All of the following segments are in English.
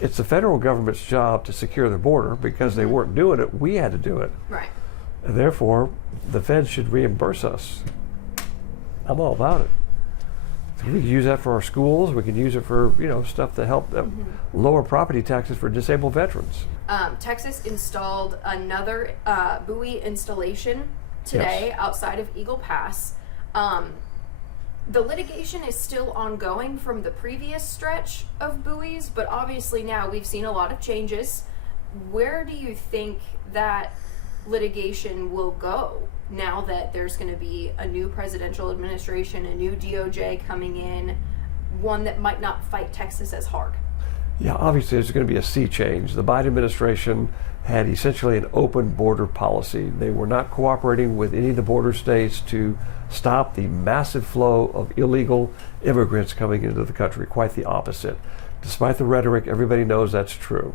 it's the federal government's job to secure the border. Because they weren't doing it, we had to do it. Right. And therefore, the feds should reimburse us. I'm all about it. So we can use that for our schools. We can use it for stuff to help them lower property taxes for disabled veterans. Texas installed another buoy installation today outside of Eagle Pass. The litigation is still ongoing from the previous stretch of buoys, but obviously now we've seen a lot of changes. Where do you think that litigation will go now that there's going to be a new presidential administration, a new DOJ coming in, one that might not fight Texas as hard? Yeah, obviously there's going to be a sea change. The Biden administration had essentially an open border policy. They were not cooperating with any of the border states to stop the massive flow of illegal immigrants coming into the country. Quite the opposite. Despite the rhetoric, everybody knows that's true.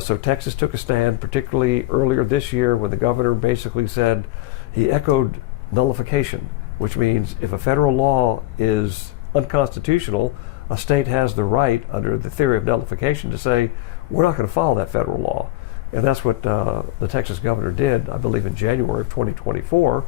So Texas took a stand, particularly earlier this year when the governor basically said, he echoed nullification, which means if a federal law is unconstitutional, a state has the right under the theory of nullification to say, we're not going to follow that federal law. And that's what the Texas governor did, I believe, in January of 2024.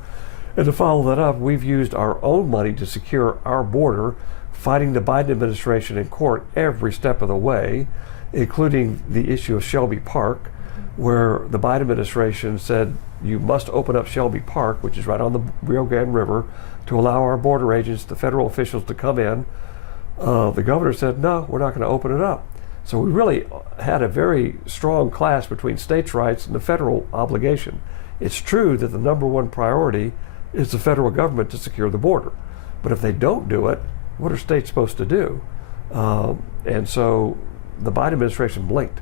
And to follow that up, we've used our own money to secure our border, fighting the Biden administration in court every step of the way, including the issue of Shelby Park, where the Biden administration said you must open up Shelby Park, which is right on the Rio Grande River, to allow our border agents, the federal officials, to come in. The governor said, no, we're not going to open it up. So we really had a very strong clash between states' rights and the federal obligation. It's true that the number one priority is the federal government to secure the border. But if they don't do it, what are states supposed to do? And so the Biden administration blinked,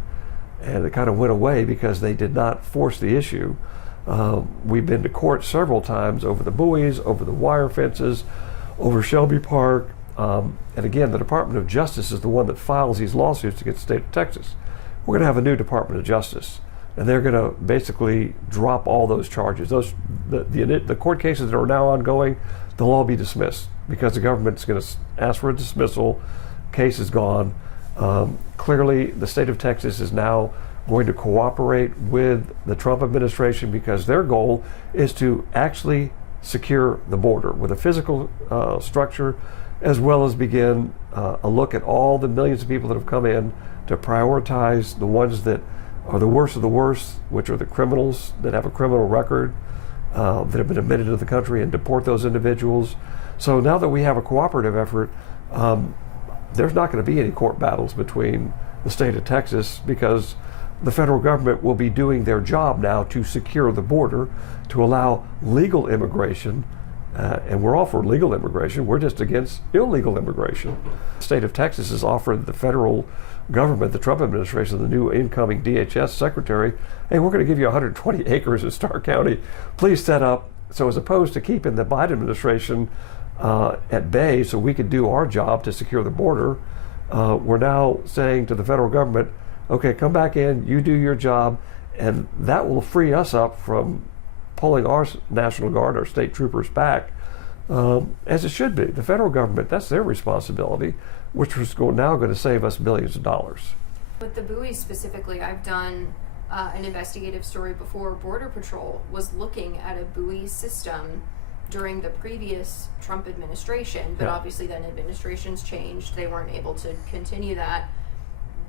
and it kind of went away because they did not force the issue. We've been to court several times over the buoys, over the wire fences, over Shelby Park. And again, the Department of Justice is the one that files these lawsuits against the state of Texas. We're going to have a new Department of Justice, and they're going to basically drop all those charges. The court cases that are now ongoing, they'll all be dismissed because the government's going to ask for a dismissal. Case is gone. Clearly, the state of Texas is now going to cooperate with the Trump administration because their goal is to actually secure the border with a physical structure, as well as begin a look at all the millions of people that have come in, to prioritize the ones that are the worst of the worst, which are the criminals that have a criminal record, that have been admitted to the country, and deport those individuals. So now that we have a cooperative effort, there's not going to be any court battles between the state of Texas, because the federal government will be doing their job now to secure the border, to allow legal immigration. And we're all for legal immigration. We're just against illegal immigration. The state of Texas has offered the federal government, the Trump administration, the new incoming DHS secretary, hey, we're going to give you 120 acres in Starr County. Please set up. So as opposed to keeping the Biden administration at bay so we could do our job to secure the border, we're now saying to the federal government, okay, come back in, you do your job, and that will free us up from pulling our National Guard, our state troopers back, as it should be. The federal government, that's their responsibility, which is now going to save us billions of dollars. With the buoys specifically, I've done an investigative story before. Border Patrol was looking at a buoy system during the previous Trump administration, but obviously then administrations changed. They weren't able to continue that.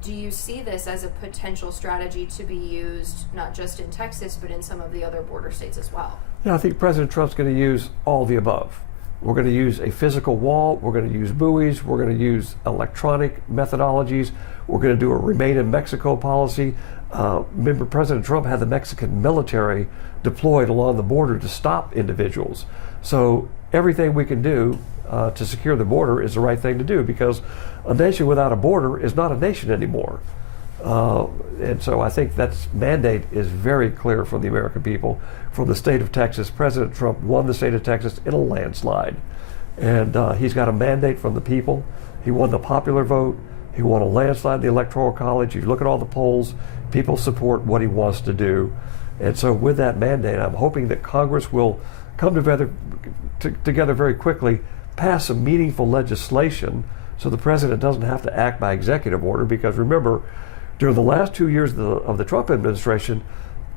Do you see this as a potential strategy to be used not just in Texas, but in some of the other border states as well? Yeah, I think President Trump's going to use all the above. We're going to use a physical wall. We're going to use buoys. We're going to use electronic methodologies. We're going to do a Remain in Mexico policy. Remember, President Trump had the Mexican military deployed along the border to stop individuals. So everything we can do to secure the border is the right thing to do, because a nation without a border is not a nation anymore. And so I think that mandate is very clear from the American people. From the state of Texas, President Trump won the state of Texas in a landslide. And he's got a mandate from the people. He won the popular vote. He won a landslide in the Electoral College. You look at all the polls, people support what he wants to do. And so with that mandate, I'm hoping that Congress will come together very quickly, pass some meaningful legislation So the president doesn't have to act by executive order, because remember, during the last 2 years of the Trump administration,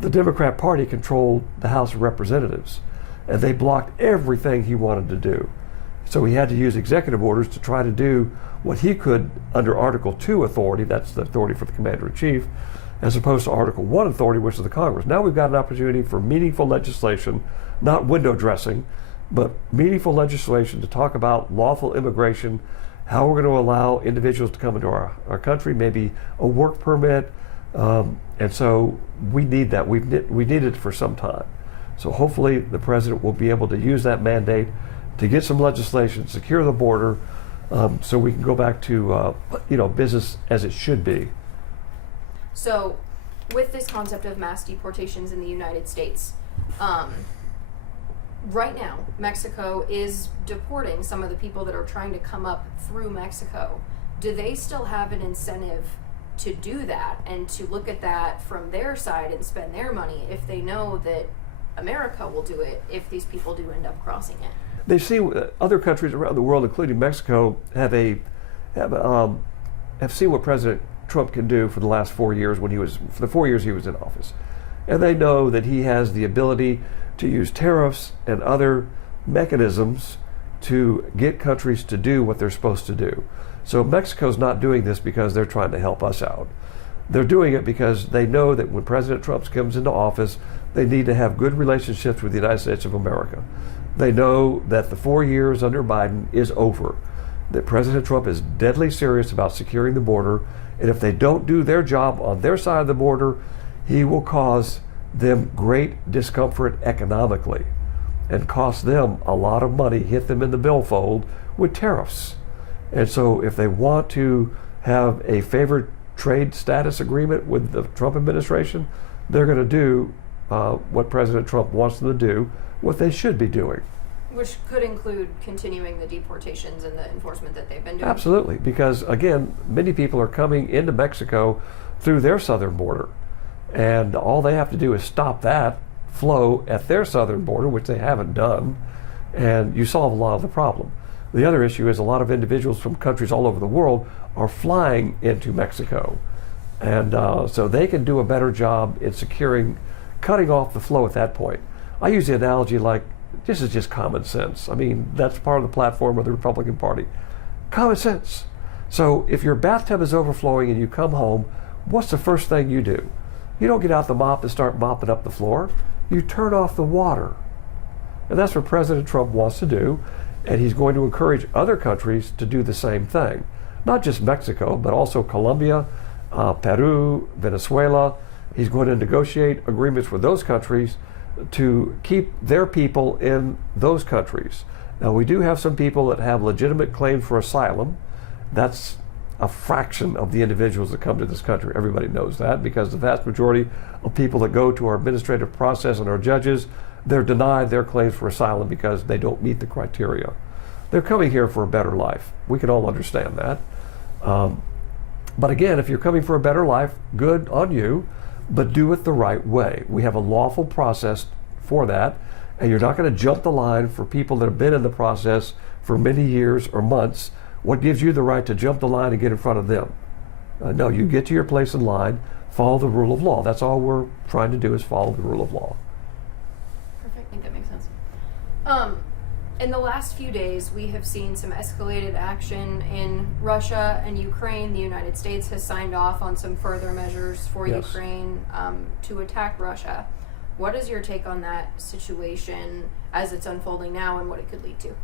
the Democrat Party controlled the House of Representatives, and they blocked everything he wanted to do. So he had to use executive orders to try to do what he could under Article 2 authority, that's the authority for the Commander-in-Chief, as opposed to Article 1 authority, which is the Congress. Now we've got an opportunity for meaningful legislation, not window dressing, but meaningful legislation to talk about lawful immigration, how we're going to allow individuals to come into our country, maybe a work permit, and so we need that. We need it for some time. So hopefully the president will be able to use that mandate to get some legislation, secure the border, so we can go back to business as it should be. So, with this concept of mass deportations in the United States, right now, Mexico is deporting some of the people that are trying to come up through Mexico. Do they still have an incentive to do that and to look at that from their side and spend their money if they know that America will do it if these people do end up crossing it? They see other countries around the world, including Mexico, have seen what President Trump can do for the last 4 years for the 4 years he was in office. And they know that he has the ability to use tariffs and other mechanisms to get countries to do what they're supposed to do. So Mexico's not doing this because they're trying to help us out. They're doing it because they know that when President Trump comes into office, they need to have good relationships with the United States of America. They know that the 4 years under Biden is over, that President Trump is deadly serious about securing the border, and if they don't do their job on their side of the border, he will cause them great discomfort economically and cost them a lot of money, hit them in the billfold with tariffs. And so if they want to have a favored trade status agreement with the Trump administration, they're going to do what President Trump wants them to do, what they should be doing. Which could include continuing the deportations and the enforcement that they've been doing. Absolutely, because again, many people are coming into Mexico through their southern border, and all they have to do is stop that flow at their southern border, which they haven't done, and you solve a lot of the problem. The other issue is a lot of individuals from countries all over the world are flying into Mexico, and so they can do a better job in cutting off the flow at that point. I use the analogy like, this is just common sense. I mean, that's part of the platform of the Republican Party. Common sense. So if your bathtub is overflowing and you come home, what's the first thing you do? You don't get out the mop and start mopping up the floor. You turn off the water. And that's what President Trump wants to do, and he's going to encourage other countries to do the same thing. Not just Mexico, but also Colombia, Peru, Venezuela. He's going to negotiate agreements with those countries to keep their people in those countries. Now, we do have some people that have legitimate claims for asylum. That's a fraction of the individuals that come to this country. Everybody knows that, because the vast majority of people that go to our administrative process and our judges, they're denied their claims for asylum because they don't meet the criteria. They're coming here for a better life. We can all understand that. But again, if you're coming for a better life, good on you, but do it the right way. We have a lawful process for that, and you're not going to jump the line for people that have been in the process for many years or months. What gives you the right to jump the line and get in front of them? No, you get to your place in line, follow the rule of law. That's all we're trying to do, is follow the rule of law. Perfect. I think that makes sense. In the last few days, we have seen some escalated action in Russia and Ukraine. The United States has signed off on some further measures for Ukraine to attack Russia. What is your take on that situation as it's unfolding now and what it could lead to?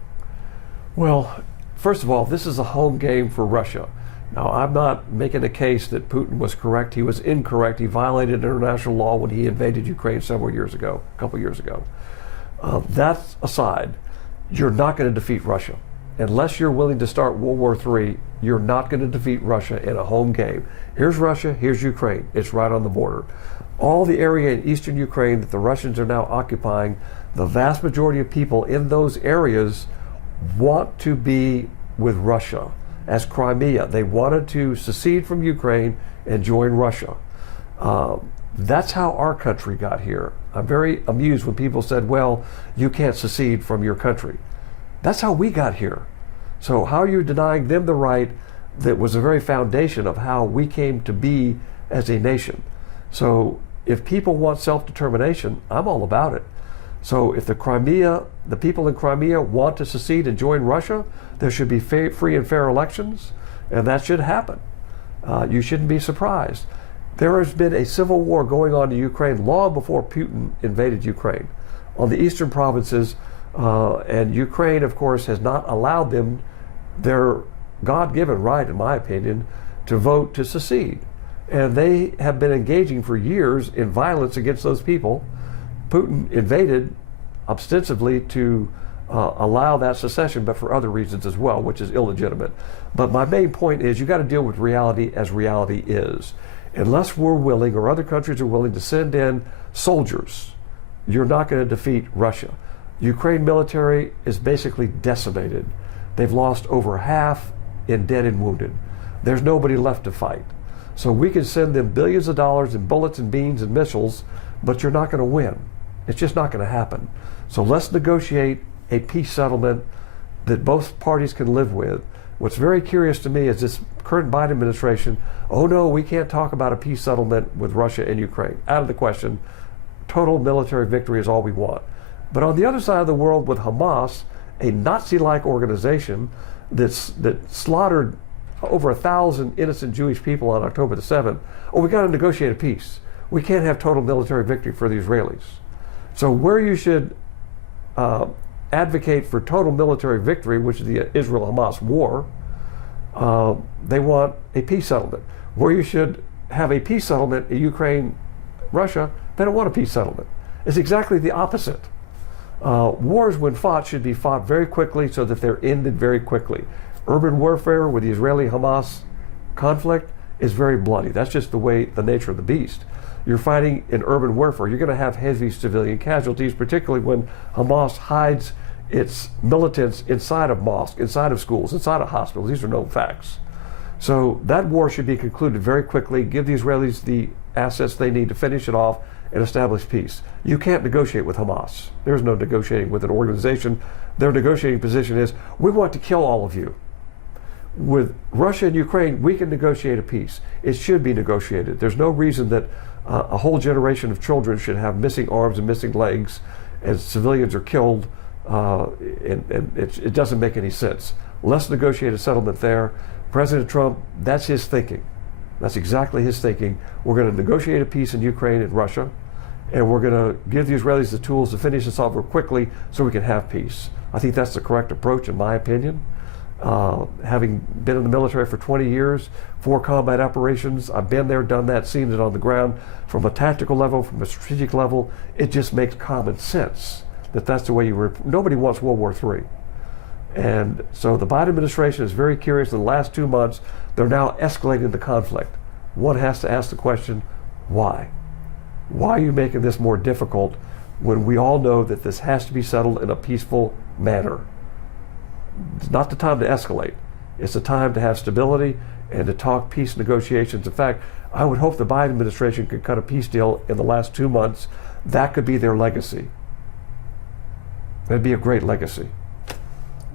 Well, first of all, this is a home game for Russia. Now, I'm not making a case that Putin was correct. He was incorrect. He violated international law when he invaded Ukraine a couple years ago. That aside, you're not going to defeat Russia. Unless you're willing to start World War III, you're not going to defeat Russia in a home game. Here's Russia, here's Ukraine. It's right on the border. All the area in eastern Ukraine that the Russians are now occupying, the vast majority of people in those areas want to be with Russia. As Crimea, they wanted to secede from Ukraine and join Russia. That's how our country got here. I'm very amused when people said, well, you can't secede from your country. That's how we got here. So how are you denying them the right that was the very foundation of how we came to be as a nation? So if people want self-determination, I'm all about it. So if the people in Crimea want to secede and join Russia, there should be free and fair elections, and that should happen. You shouldn't be surprised. There has been a civil war going on in Ukraine long before Putin invaded Ukraine, on the eastern provinces, and Ukraine, of course, has not allowed them their God-given right, in my opinion, to vote to secede. And they have been engaging for years in violence against those people. Putin invaded ostensibly to allow that secession, but for other reasons as well, which is illegitimate. But my main point is you got to deal with reality as reality is. Unless we're willing, or other countries are willing, to send in soldiers, you're not going to defeat Russia. Ukraine military is basically decimated. They've lost over half in dead and wounded. There's nobody left to fight. So we can send them billions of dollars in bullets and beans and missiles, but you're not going to win. It's just not going to happen. So let's negotiate a peace settlement that both parties can live with. What's very curious to me is this current Biden administration, oh no, we can't talk about a peace settlement with Russia and Ukraine. Out of the question. Total military victory is all we want. But on the other side of the world with Hamas, a Nazi-like organization that slaughtered over 1,000 innocent Jewish people on October the 7th, oh, we got to negotiate a peace. We can't have total military victory for the Israelis. So where you should advocate for total military victory, which is the Israel-Hamas war, they want a peace settlement. Where you should have a peace settlement in Ukraine-Russia, they don't want a peace settlement. It's exactly the opposite. Wars, when fought, should be fought very quickly so that they're ended very quickly. Urban warfare with the Israeli-Hamas conflict is very bloody. That's just the nature of the beast. You're fighting in urban warfare. You're going to have heavy civilian casualties, particularly when Hamas hides its militants inside of mosques, inside of schools, inside of hospitals. These are known facts. So that war should be concluded very quickly, give the Israelis the assets they need to finish it off and establish peace. You can't negotiate with Hamas. There's no negotiating with an organization. Their negotiating position is, we want to kill all of you. With Russia and Ukraine, we can negotiate a peace. It should be negotiated. There's no reason that a whole generation of children should have missing arms and missing legs as civilians are killed, and it doesn't make any sense. Let's negotiate a settlement there. President Trump, that's his thinking. That's exactly his thinking. We're going to negotiate a peace in Ukraine and Russia, and we're going to give the Israelis the tools to finish this off quickly so we can have peace. I think that's the correct approach, in my opinion. Having been in the military for 20 years, 4 combat operations, I've been there, done that, seen it on the ground. From a tactical level, from a strategic level, it just makes common sense that that's the way nobody wants World War III. And so the Biden administration is very curious. In the last 2 months, they're now escalating the conflict. One has to ask the question, why? Why are you making this more difficult when we all know that this has to be settled in a peaceful manner? It's not the time to escalate. It's the time to have stability and to talk peace negotiations. In fact, I would hope the Biden administration could cut a peace deal in the last 2 months. That could be their legacy. That'd be a great legacy.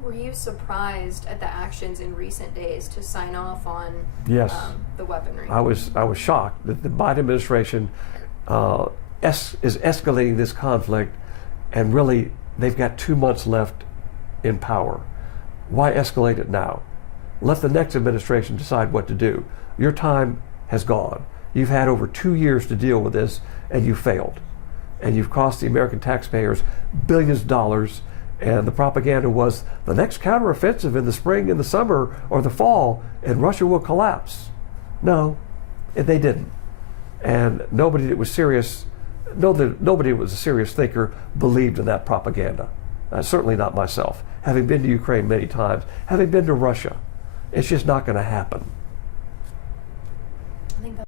Were you surprised at the actions in recent days to sign off on yes. The weaponry? I was shocked that the Biden administration is escalating this conflict, and really they've got 2 months left in power. Why escalate it now? Let the next administration decide what to do. Your time has gone. You've had over 2 years to deal with this, and you failed. And you've cost the American taxpayers billions of dollars. And the propaganda was the next counteroffensive in the spring, in the summer, or the fall, and Russia will collapse. No, they didn't. And nobody that was serious, nobody that was a serious thinker believed in that propaganda. Certainly not myself. Having been to Ukraine many times, having been to Russia, it's just not going to happen.